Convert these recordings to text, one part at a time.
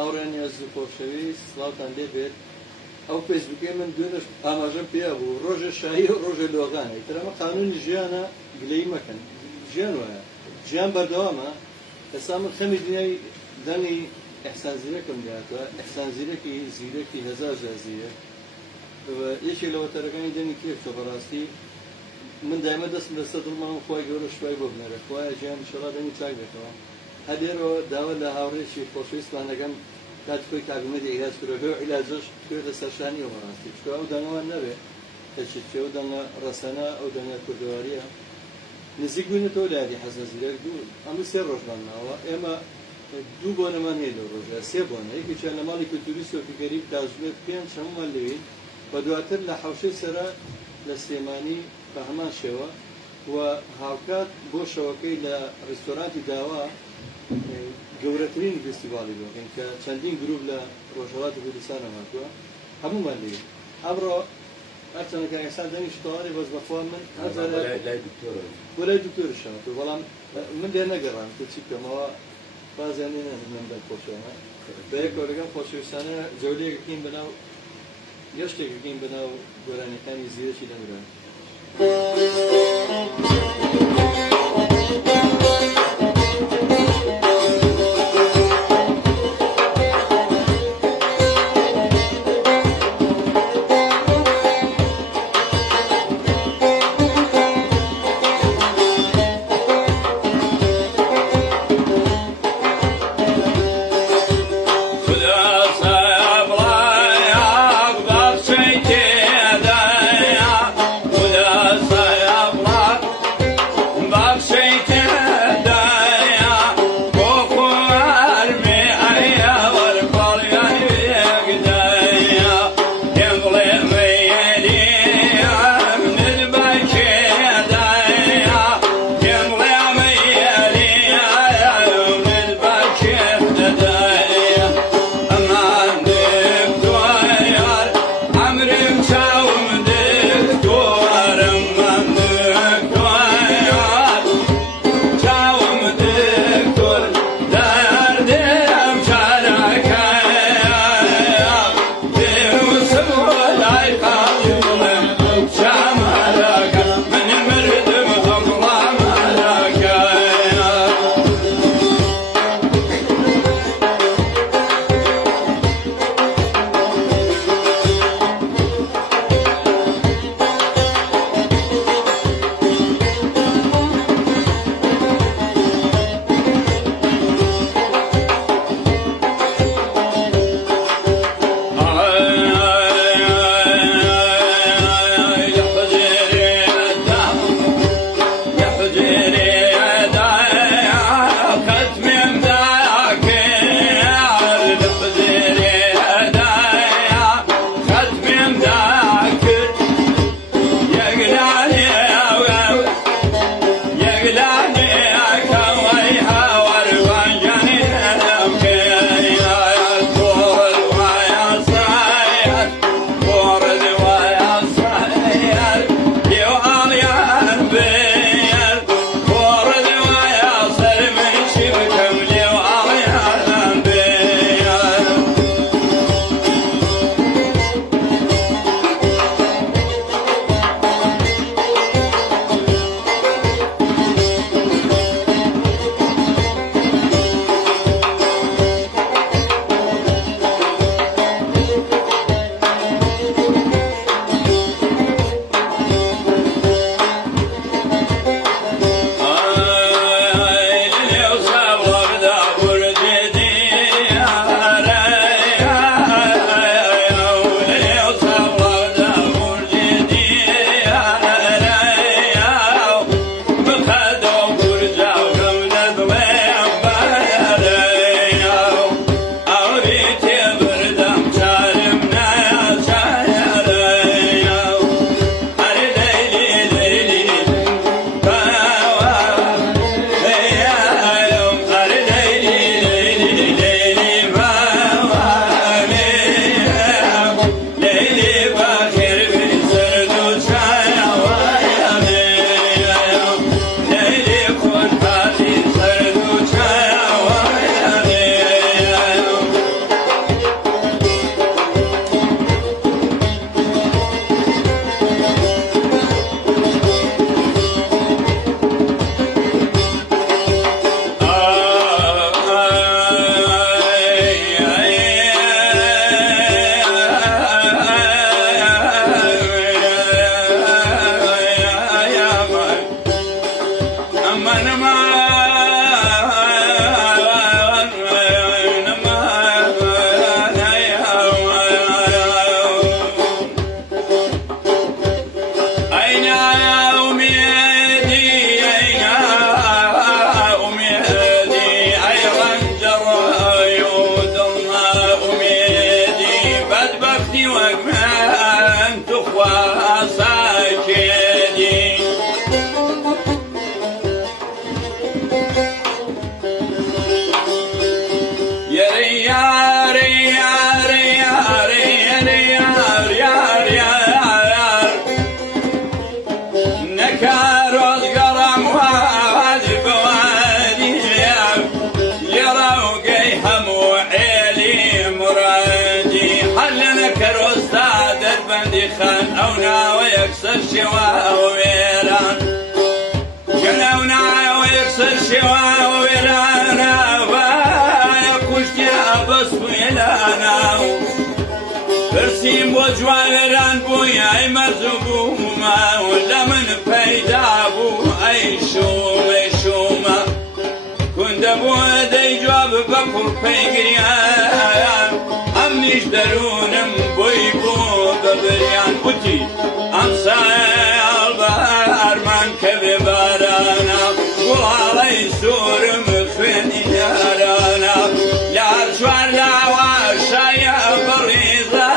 هاوڕێن یازی خۆشەویست سڵاوتان لێ بێت ئەو فێسبووکێ من دوێنش ئاماژەم پێ بوو ڕۆژە شایی و ڕۆژە لۆغانە ئیترەمە قانونی ژیانە گلەی مەکەن ژیان وایە ژیان بەردەوامە ئێستا من خەمی دنیای دەنگی ئەحسان زیرەکەم داتوە ئەحسان زیرەکی زیرەکی هەزار جازیە یەکێک لە وەتەرەکانی دەنگی کرێتەوە بەڕاستی من دایمە دەستم لەسە دڵمەڵم خۆی گەورە شوای بۆ بنەرە خوایە ژیان ئینشەڵا دەنگی چاک بێتەوە هەدێرەوە داوا لە هاوڕێکی خۆشەویستمان دەکەم کات خۆی کابینەتی عیلاج کردەوە عیلاجش کوێتە سەرشانی و بەڕاستی چکە ئەو دەنگەوان نەبێت کەچێت ئەو دەنگە ڕەسەنە ئەو دەنگە کوردەواریە نزیک بوونەتەوە لایەنی حەزە زیرەک دوو ئەمە سێ ڕۆژمان ماوە ئێمە دوو بۆنەمان هەیە لەو ڕۆژە سێ بۆنە یەکێکیان لە ماڵی کولتوری سۆفیگەری کاتژمێر پێنج هەموومان لەوین بە دواتر لە حەوشەی سەرا لە سلێمانی بە هەمان شێوە و هاوکات بۆ شەوەکەی لە ڕێستۆرانتی داوا گەورەترین فستیڤاڵی بۆکەین کە چەندین گروپ لە ڕۆژهەڵاتی کوردستانە هاتووە هەموومان لەوین ئەمڕۆ هەرچەندە ئێستا دەنگی شتەواری بەس بەخوا من بۆ لای دکتۆرش هاتووە بەڵام من لێ نەگەڕام کە چی بکەمەوە بازانێنە من دەرخۆشەوە بە یەک کۆرەکەم خۆشەویستانە جەولەیەکەکەین بەناو گەشتێکەکەین بەناو گۆرانیەکانی زیرەکی دەمران يكسر شوا ويران جلونا ويكسر شوا ويران يكوشتي بس ويلانا برسيم وجوالران بويا مزبوما ولا من فايدا بو اي شوما كنت ابو دي جواب بكر بيقريان امنيش درونم بوي بو دبريان بوتي امسايا البارمان كببارانا قول علي سورم خفين يارانا لا شوار لا واشايا بريضا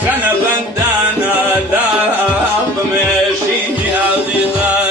خنا بندانا لا بمشي عزيزا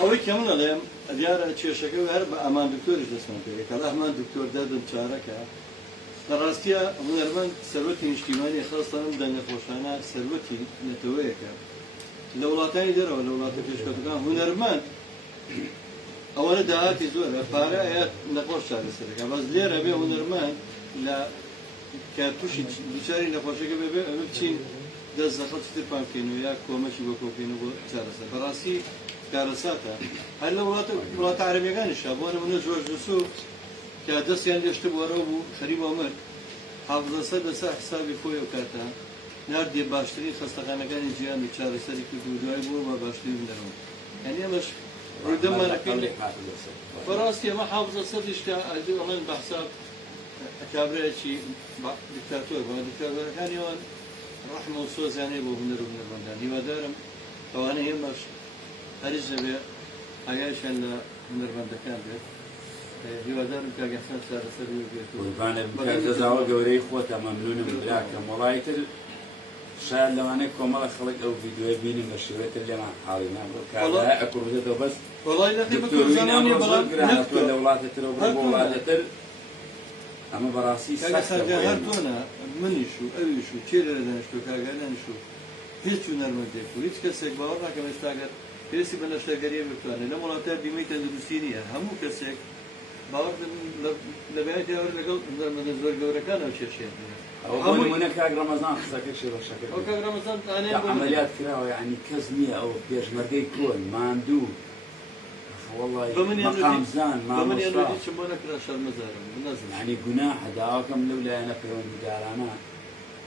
ئەوەی کەم دەڵێم دیارە کێشەکە هەر بە ئەمان دکتۆریش دەستمان پێ کە ئەمان دکتۆر دەدەم چارەکە لە ڕاستیە هونەرمەند سەرەتی نیشتیمانی خاستانم دە نەخۆشانە سەرەتی نەتەوەیەکە لە وڵاتانی دەرەوە لە وڵاتە پێشکەوتەکان هونەرمەند ئەوەنە داهاتی زۆرە پارە ئەیات نەخۆش چارەسەرەکە بەس لێرە بێ هونەرمەند لە کە تووشی دووچاری نەخۆشەکە بێ ئەمە بچین دەست زەخەت چتر پان بکەین و یا کۆمەکی بۆ کۆکەین و بۆ چارەسەر بەڕاستی کارەساتە هەر لە وڵاتە عەرەبیەکانیشە بۆ نمونە جۆرج یوسوف کە دەستیان لێشتە بۆرەوە بوو خەریبەوە مرد حافزە سەر لەسەر حسابی خۆی و کاتە نردی باشترین خستەخانەکانی جیهانی چارەسەری کرد و دوای بووە بە باشترین هونەرمەند یعنی ئەمەش ڕوودەمانەکەی بەڕاستی ئەمە حافزە سەدیشکە ئەڵێن بە حساب کابرایەکی دیکتاتۆر بە دیکتاتۆرەکانیەوە ڕەحمە و سۆزیانەیە بۆ هونەر و هونەرمەندان هیوادارم ئەوانە ئێمەش هەریش دەبێ ئاگایشیان لە هونەرمەندەکان بێت هیوادارم کاگەحسان چارەسەر بێت جەزاوە گەورەی خۆتە مەمنونم براکەم وڵای تر شاید لەوانەیە کۆمەڵە خەڵک ئەو ڤیدیۆی بینیم بە شێوەیەتر لێمان حاڵی نامڕۆ کابرا ئەکوڕێتەوە بەس وڵای دکتۆرینە لە وڵاتەترەوە بۆ وڵاتەتر ئەمە بەڕاستی هەر تۆنە منیش و ئەویش و چێ لە دانیشتۆ کاگەدانیش و هیچ هونەرمەندێک و هیچ کەسێک باوەڕ ناکەم ئێستاگەر پێویستی بە نەشتەرگەریە بتوانێت لە وڵاتە دیمەی تەندروستی نییە هەموو کەسێک باوەڕ لە بەیانی لەگەڵ هونەرمەندە زۆر گەورەکانەوە کێشەیە ئەو نمونە کاک ڕەمەزان قسەکەشی ڕەشەکە ئەو کاک ڕەمەزان عەمەلیات کراوە یعنی کەس نییە ئەو پێشمەرگەی کۆن ماندوو مەقامزان مامۆستا چ بۆ نەکرا شەرمەزارم یعنی گوناحە داواکەم لەو لایەنە پەیوەندیدارانە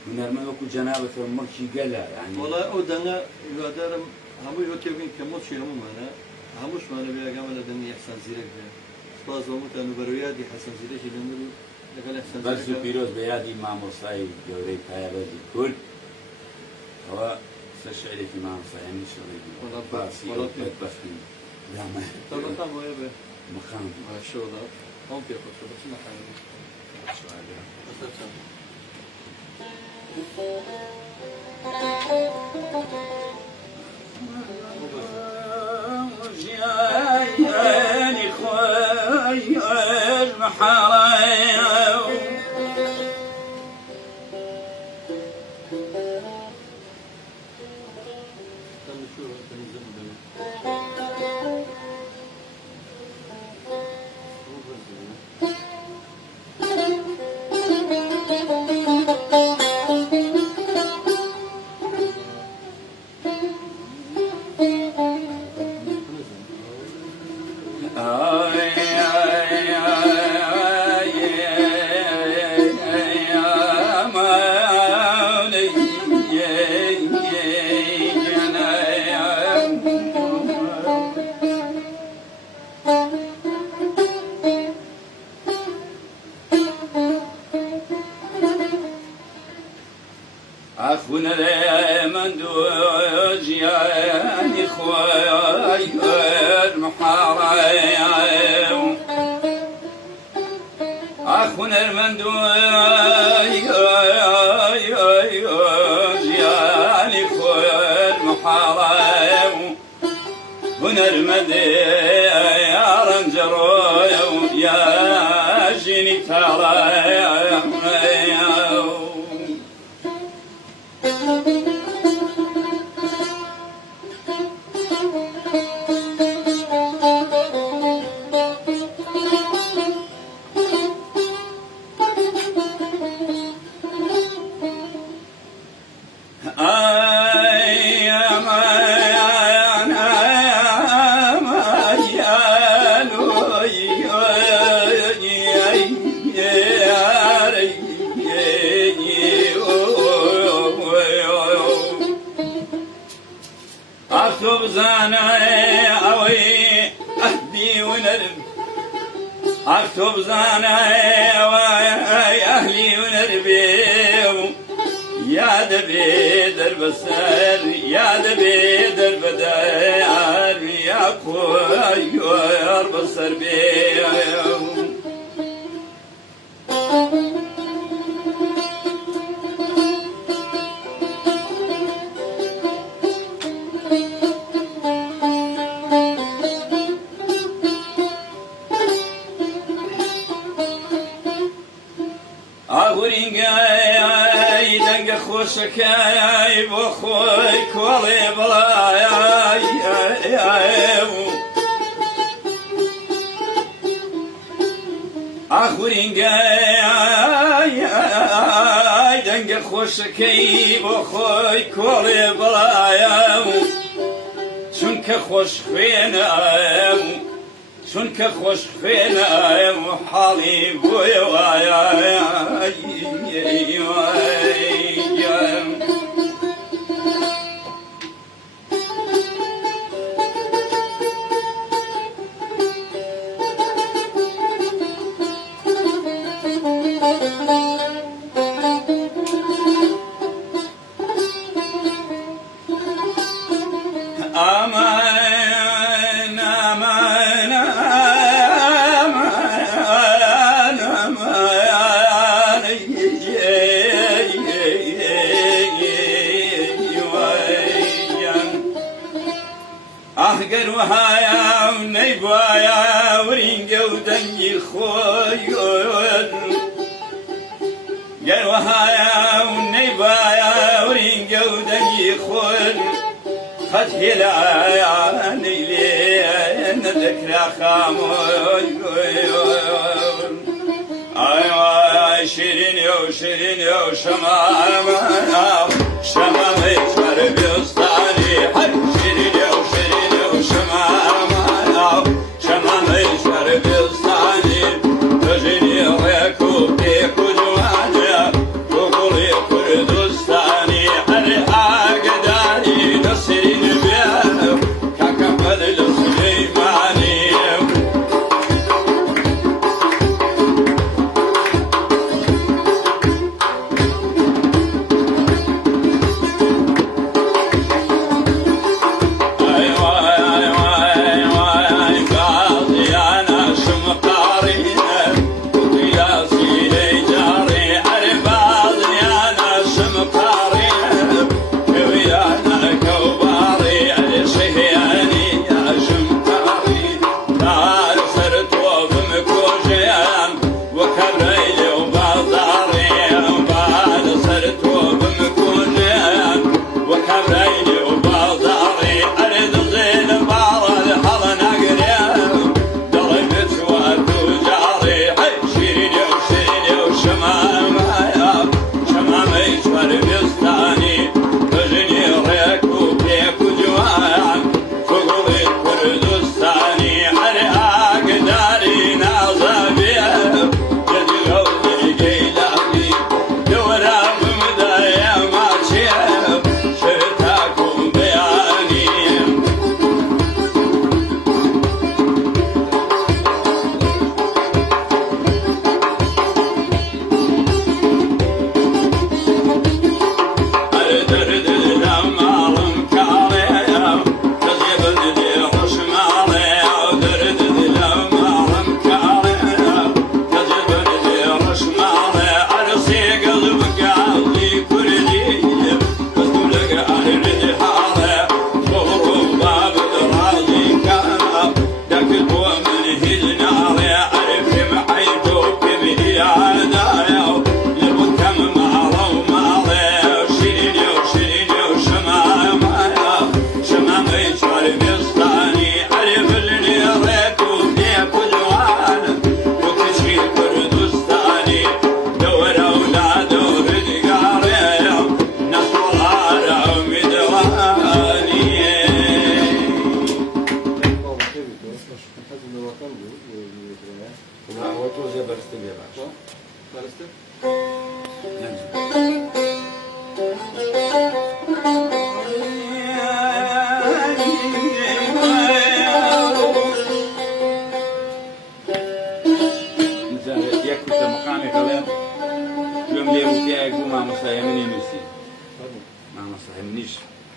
هونەرمەند وەکو جەنابەتەوە مڵکی گەلە یعنی وەڵای ئەو دەنگە هیوادارم هەمووی وە تێبگەین کە مڵکی هەموومانە هەمووشمانە بێ ئەگامە لە دەنگی ئەحسان زیرەک بێ سپاس بۆمتان و بەرویادی حەسەن زیرەکی لەنر و لەگەڵ ئەحسان بەرز و پیرۆز بە یادی مامۆستای گەورەی پایەبەری کورد ئەوە سە شعرێکی مامۆستایانی شەڕێکی باسی بەدبەختی طبقا وهي به مقام الشغل هم في خطوة بس ما حاجة عفونا من دوج يعني خوير محارم عفونا من دوج يعني خوير محارم هنر مدي يا رنجرو يا جيني ترى أكتب زاناي أوي أهدي ونرب أكتب زاناي أوي أهلي ونربي يا دبي درب السر يا دبي درب دار يا كوي يرب السربي أغورينجاي دنگ خوشكاي بخوي كولي بلاي أغورينجاي دنگ خوشكاي بخوي كولي بلاي چونك خوش خوينا چونك خوش خوينا حالي بويا أمان أمان أمان أمان أهجر وهايا ونيبايا ورينجا ودني خويل جر وهايا ونيبايا ورينجا ودني خويل قد هلعاني لي نذكر خاموي أيوة شيرين يو شيرين يو شمام شمام يشمر بيسطاني شيرين يو شيرين يو شمام شمام يشمر بيسطاني تجيني ريكو بيكو جوانيا وقولي كردستاني أرحاق داري نصرين بيانو كاكبل السليماني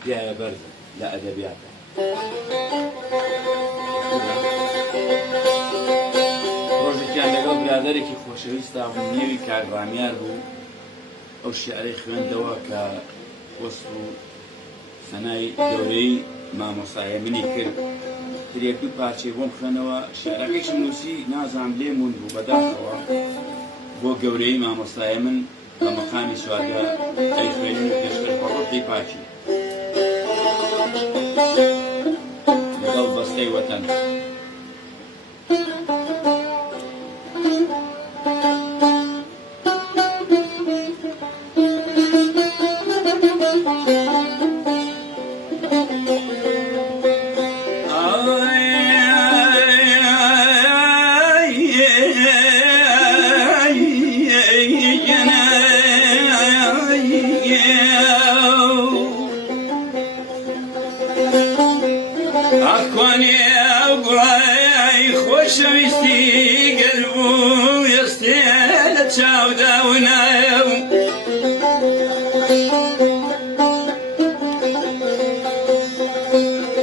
يا برزة لا أدبياته ڕۆژێکیان لەگەڵ برادەرێکی خۆشەویستا نیوی کارڕامیار بوو ئەو شیعرەی خوێندەوە کە وەسف و سەنای گەورەی مامۆستایە منی کرد ترێک دوو پارچەی بۆم خوێنەوە شیعرەکەیشم نووسی نازانم لێ مون بوو بەداخەوە بۆ گەورەی مامۆستایە من بە مەقامی سوادە ئەی خوێنین و پێشتر بەڕۆژەی پاچی لەگەڵ بەستەی وەتەن أكوني أقول تشاودونا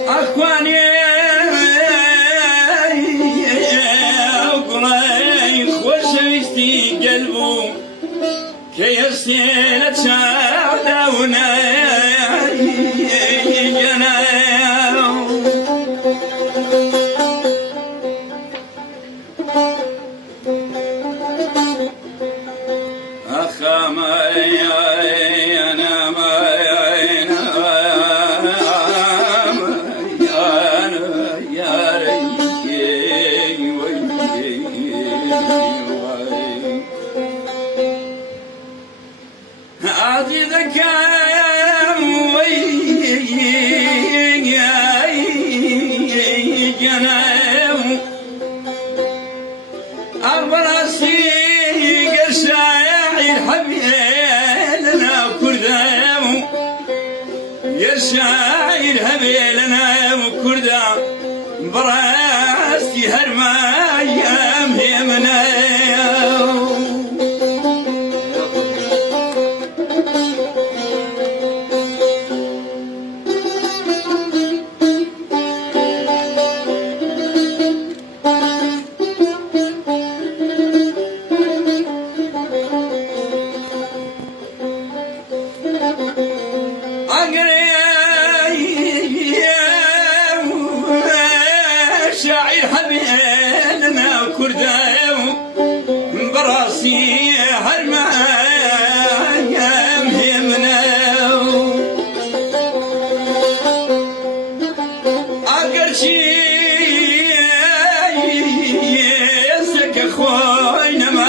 أخواني أقرأي خوشويستي قلبو كي يسير تشاودونا شاعر هبيلنا وكردا براستي هرما يام همنا شاعر هبيلنا وكردا براسي هرما يام همنا أقرشي يسك خوينا ما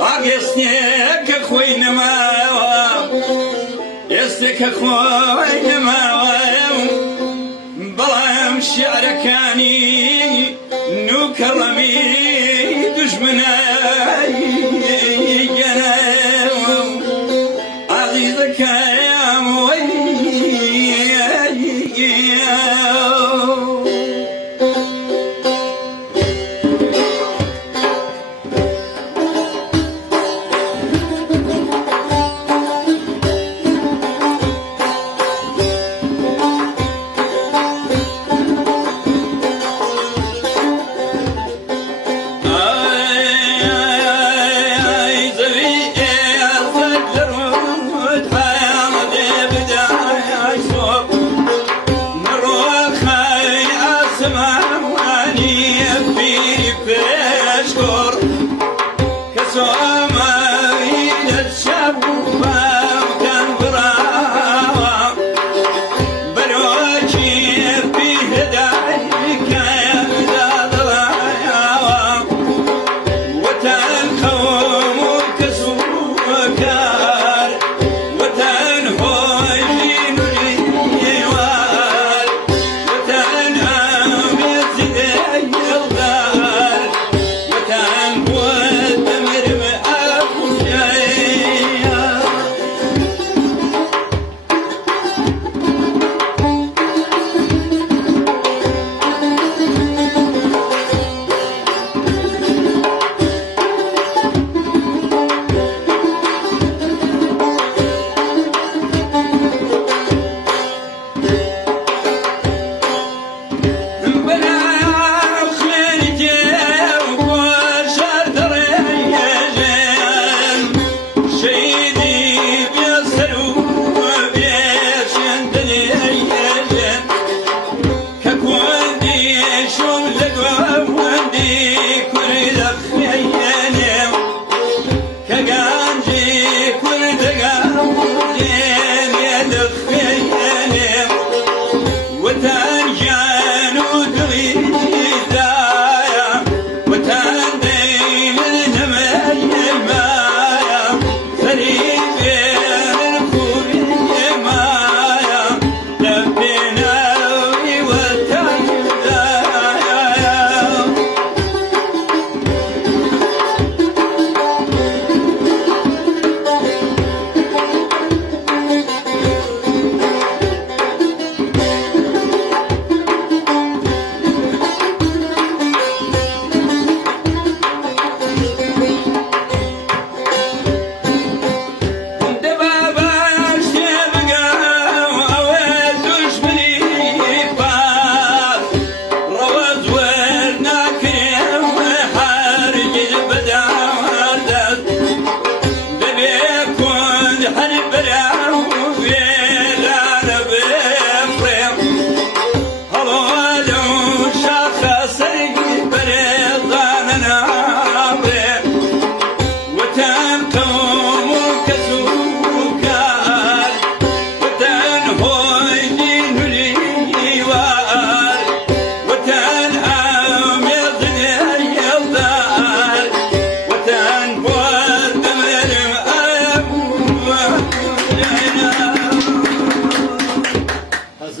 أقسنك خوينا ما يسك خوينا ما بلام شعر كاني نكرمي دشمنا عزيزك يا موي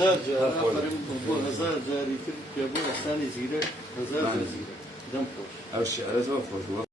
هزار جار آفرین بۆ هزار جاری تر پێ بۆ ئەستانی زیرەک هزار بله. زیرەک دەم خۆش ئەو شعرە زۆر خۆش بووە